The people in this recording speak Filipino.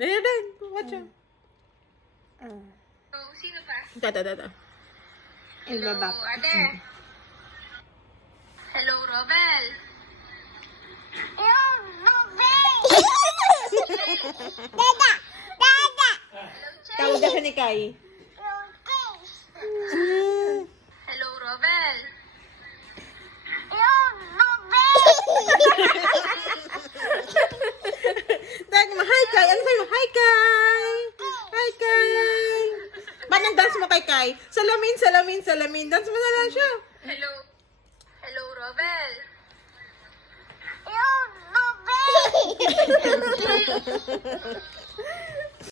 Ayan din. Watch out. Oh, sino pa? Ito. Hello, ate. Hello, Robel. Hello, Robel. Dada. Hello, Che. Tawag ka siya ni Kai. Hello, Robel. Hello, Robel. Tag mo, hi Kai. Ano sa'yo? Hi Kai. Hi Kai. Ba't ang dance mo kay Kai? Salamin. Dance mo na lang siya. Hello. Hello, Robel. Hello, Robel.